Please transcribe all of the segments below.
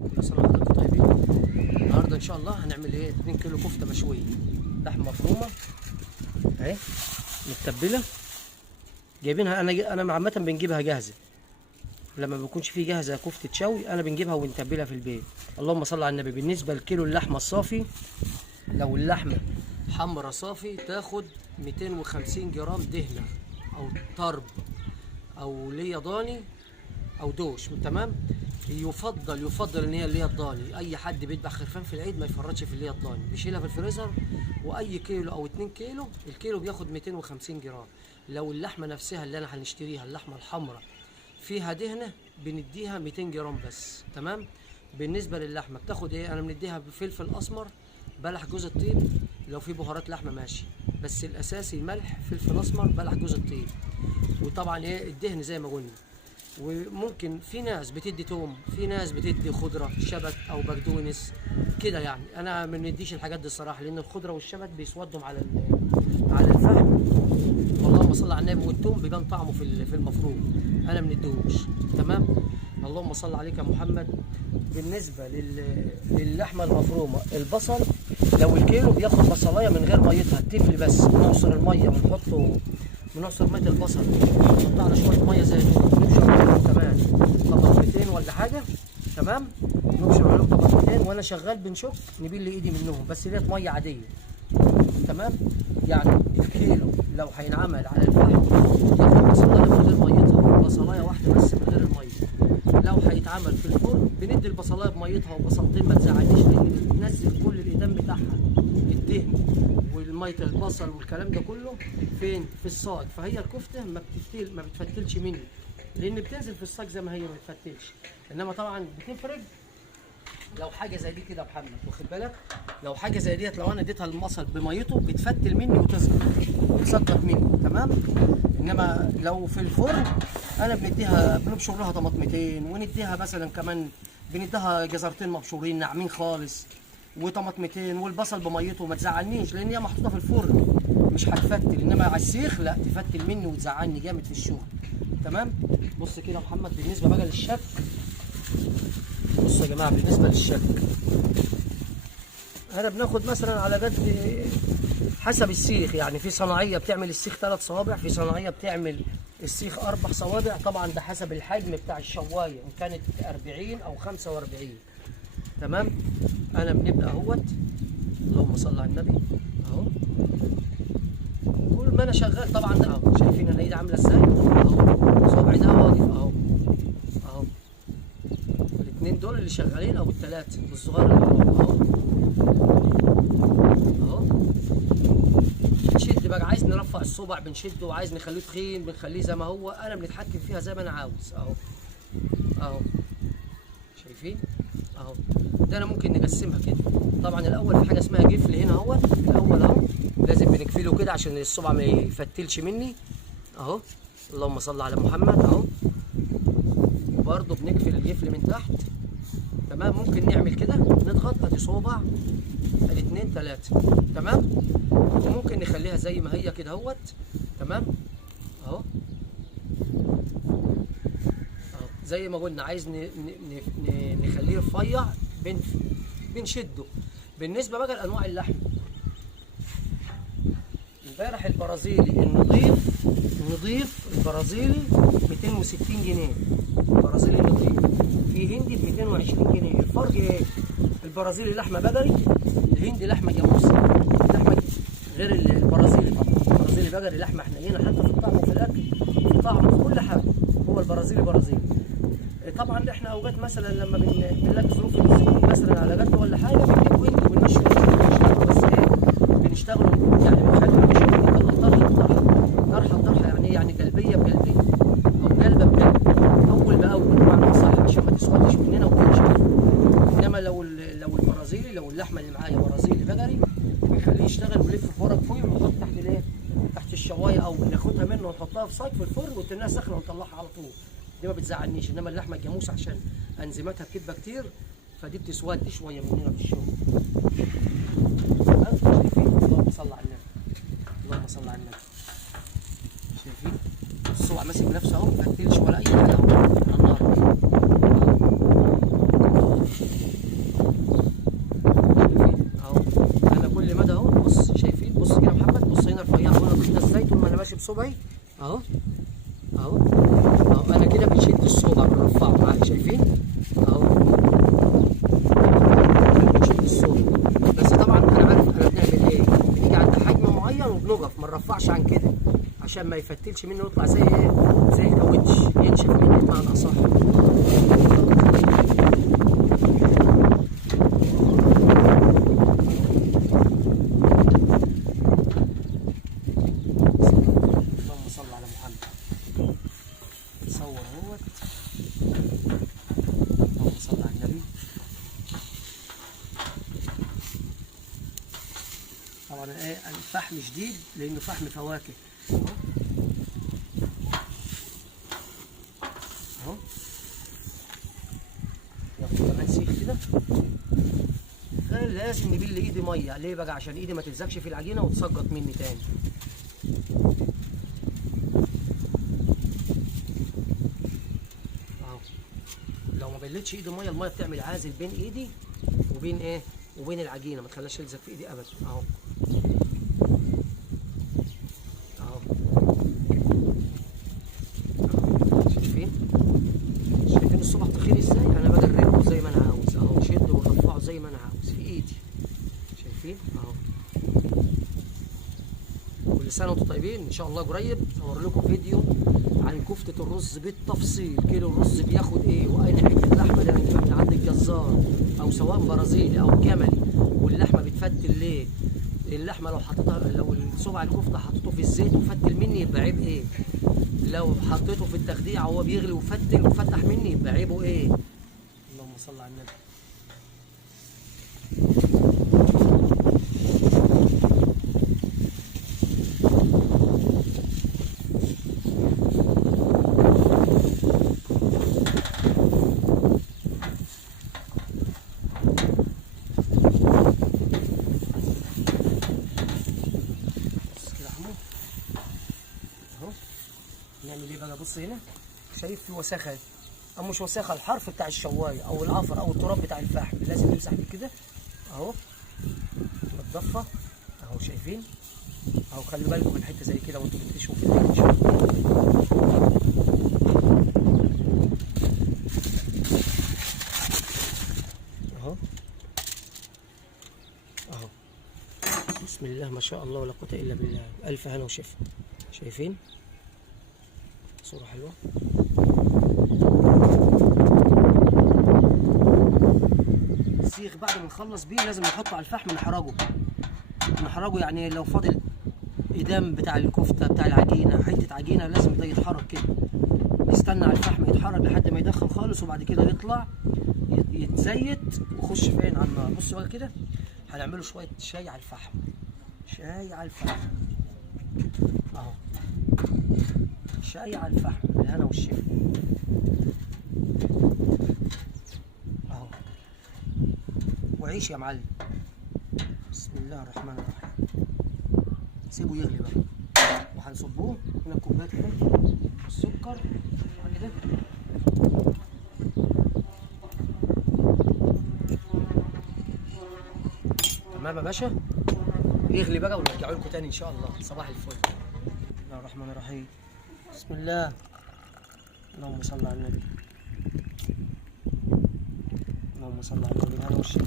بس انا حضرتك طيبين. النهارده ان شاء الله هنعمل ايه؟ 2 كيلو كفته مشويه، لحمه مفرومه اهي متبله. جايبينها انا عامه بنجيبها جاهزه، لما بيكونش فيه جاهزه كفته شوي انا بنجيبها ونتبلها في البيت. اللهم صل على النبي. بالنسبه لكيلو اللحمه الصافي، لو اللحمه حمرا صافي تاخد 250 جرام دهنه او طرب او ليا ضاني او دوش، تمام. يفضل ان هي اللي هي الضاني. اي حد بيذبح خرفان في العيد ما يفرطش في اللي هي الضاني، بيشيلها في الفريزر. واي كيلو او 2 كيلو، الكيلو بياخد 250 جرام. لو اللحمه نفسها اللي انا هنشتريها اللحمه الحمراء فيها دهنه بنديها 200 جرام بس، تمام. بالنسبه للحمه بتاخد ايه؟ انا بنديها بفلفل اسمر، بلح جوز الطيب، لو في بهارات لحمه ماشي، بس الاساسي ملح فلفل اسمر بلح جوز الطيب. وطبعا ايه الدهن زي ما قلنا. وممكن في ناس بتدي توم، في ناس بتدي خضره شبت او بقدونس كده. يعني انا ما بنديش الحاجات دي الصراحه، لان الخضره والشبت بيسودهم على الفحم. اللهم صل على النبي. والثوم بيبان طعمه في المفروم، انا ما بنديهوش، تمام. اللهم صل عليك يا محمد. بالنسبه للحمه المفرومه، البصل لو الكيلو بياخد بصلايه من غير ميتها، التفل بس، بنعصر الميه بنعصر ميه البصل، نحط على شويه ميه زي نبشر عليهم كمان طماطمتين ولا حاجه، تمام. نبشر عليهم طماطمتين وانا شغال بنشك نبيل ايدي منهم، بس ديت ميه عاديه، تمام. يعني الكيلو لو هينعمل على الفحم ياخد بصلايه من غير ميتها، بصلايه واحده بس من غير الميه. لو هيتعمل في الفرن بندي البصلايه بميتها وبصلتين، ما تزعلنيش، لان بتنزل كل الايدام بتاعها، الدهن والميه البصل والكلام ده كله فين؟ في الصاج. فهي الكفته ما بتفتلش مني، لان بتنزل في الصاج زي ما هي، ما بتفتلش. انما طبعا بتفرق لو حاجه زي دي كده يا محمد، واخد بالك؟ لو حاجه زي ديت لو انا اديتها البصل بميته بتفتل مني وتسقط مني، تمام. انما لو في الفرن انا بنبشر لها طماطمتين، ونديها مثلا كمان بنديها جزرتين مبشورين ناعمين خالص، وطماطمتين، والبصل بميته. ما تزعلنيش لان هي محطوطه في الفرن مش هتفتل، انما على السيخ لا، تفتل مني وتزعلني جامد في الشغل، تمام. بص كده يا محمد. بالنسبه بقى للشك، بصوا يا جماعه، بالنسبه للشك انا بناخد مثلا على قد حسب السيخ. يعني في صناعيه بتعمل السيخ 3 صوابع، في صناعيه بتعمل السيخ 4 صوابع، طبعا ده حسب الحجم بتاع الشوايه ان كانت 40 او 45، تمام. انا بنبدا اهوت، اللهم صل على النبي، اهو كل ما انا شغال طبعا ده اهو. شايفين انا ايدي عامله ازاي؟ اهو صوابعي ده واقف اهو، اهو الاثنين دول اللي شغالين او الثلاثه والصغير اهو اهو. بنشد بقى، عايز نرفع الصبع بنشده، وعايز نخليه تخين بنخليه زي ما هو. انا بنتحكم فيها زي ما انا عاوز اهو اهو. شايفين اهو؟ ده انا ممكن نقسمها كده. طبعا الاول في حاجه اسمها جفل هنا اهو، الاول اهو لازم بنقفله كده عشان الصبع ما يفتلش مني اهو. اللهم صل على محمد اهو. وبرضه بنقفل الجفل من تحت، تمام. ممكن نعمل كده، نضغط ادي صوبع، ادي 2 3، تمام. وممكن نخليها زي ما هي كده اهوت، تمام اهو اهو. زي ما قلنا عايز نخليه رفيع بنشده. بالنسبه بقى لانواع اللحم، امبارح البرازيلي النضيف البرازيلي 260 جنيه، البرازيلي النضيف. في هندي ب 220 جنيه. الفرق ايه؟ البرازيلي لحمه بقري، الهندي لحمه جاموسي. لحمه غير البرازيلي طبعا. البرازيلي بقري لحمه حنينه حتى في الطعم وفي الاكل، في طعم في كل حاجه. هو البرازيلي برازيلي. طبعا احنا اوقات مثلا لما بنلاقي ظروف الزبون مثلا على جد ولا حاجه بنجيب ويندي ونمشي ونشتغل، بس ايه بنشتغلوا يعني بنخلي المشروع يطلع طرحه يعني ايه؟ يعني قلبيه بقلبيه او قلبه بقلب، اول باول بمعنى صح، عشان ما تسودش مننا وتنشف. انما لو البرازيلي، لو اللحمه اللي معايا برازيلي بقري، بنخليه يشتغل ونلف في ورق فويل ونحط تحت الايه؟ تحت الشوايه، او ناخدها منه ونحطها في صاج في الفرن وتنها سخنه ونطلعها على طول. دي ما بتزعلنيش. انما اللحمه الجاموسه عشان انزيماتها بتبقى كتير، فدي بتسود شويه مننا في الشغل. شايفين؟ اللهم صل على النبي، اللهم صل على النبي. شايفين الصبع ماسك نفسه اهو، ما فتلش ولا اي حاجه اهو على النار. صبعي اهو اهو اهو. انا كده بنشد الصبع بنرفعه معاك، شايفين اهو بنشد الصبع. بس طبعا انا عارف انا بنعمل ايه، بنيجي عند حجم معين وبنقف ما نرفعش عن كده عشان ما يفتلش منه ويطلع زي ايه، زي الكاوتش، ينشف مني بمعنى اصح. اللهم صل على محمد. نصور اهوت. اللهم صل على النبي. طبعا ايه الفحم شديد لانه فحم فواكه اهو. ياخد كمان سيخ كده. لازم نبل ايدي ميه، ليه بقى؟ عشان ايدي ما تلزقش في العجينه وتسقط مني تاني. اهو لو ما بلتش ايدي ميه، الميه بتعمل عازل بين ايدي وبين ايه، وبين العجينه، ما تخليهاش تلزق في ايدي ابدا. اهو اهو شايفين الصبع تخيل ازاي؟ انا بجربه زي ما انا عاوز اهو، شد ورفعه زي ما انا عاوز في ايدي، شايفين اهو. كل سنه وانتم طيبين. ان شاء الله قريب اصور لكم فيديو عن كفته الرز بالتفصيل، كيلو الرز بياخد ايه، واي حته لحمه اللي هنجيبها من عند الجزار او سواء برازيلي او جملي، واللحمه بتفتل ليه. اللحمه لو حطيتها، لو صبع الكفته حطيته في الزيت وفتل مني يبقى عيب ايه، لو حطيته في التخديعه وهو بيغلي وفتل وفتح مني يبقى عيبه ايه. اللهم صل على النبي. اهو نعمل ايه بقى؟ بص هنا، شايف في وساخه او مش وساخه، الحرف بتاع الشوايه او العفر او التراب بتاع الفحم لازم نمسح بيه كده اهو، نتضفى اهو، شايفين اهو. خلي بالكم من حته زي كده وانتوا بتشوفوا في البيت اهو اهو. بسم الله ما شاء الله ولا قوه الا بالله. الف هنا وشفا. شايفين صوره حلوه. السيخ بعد ما نخلص بيه لازم نحطه على الفحم، نحرجه يعني لو فاضل إدام بتاع الكفته بتاع العجينه، حته عجينه لازم ده يتحرك كده، نستنى على الفحم يتحرك لحد ما يدخن خالص، وبعد كده يطلع يتزيت ويخش فين على النار. بصوا بقى كده هنعمله شويه شاي على الفحم، شاي على الفحم اهو، شاي على الفحم بالهنا والشفا اهو. وعيش يا معلم. بسم الله الرحمن الرحيم. سيبه يغلي بقى وهنصبوه هنا كوبايه كده السكر كده. تمام يا باشا، يغلي بقى ونرجعه لكم تاني ان شاء الله. صباح الفل. بسم الله الرحمن الرحيم. بسم الله. اللهم صل على النبي. اللهم صل على النبي. هذا وشك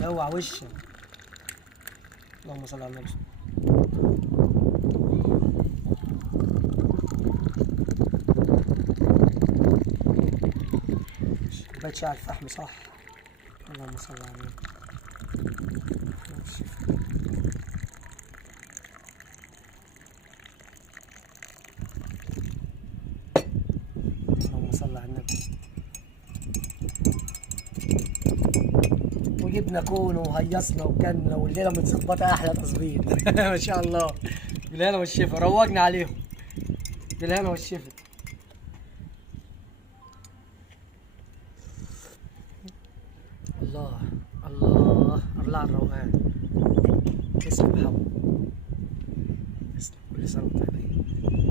اوعى وشك. اللهم صل على النبي. كوباية شاي على الفحم صح. اللهم صل على النبي. اللهم صل على النبي. وجبنا كون وهيصنا وكلنا والليله متظبطه احلى تظبيط. ما شاء الله. بالهنا والشفا، روجنا عليهم. بالهنا والشفا. الله الله الله على الروقان. تسلم يا حبيبي. تسلم. كل سنه وانت طيب.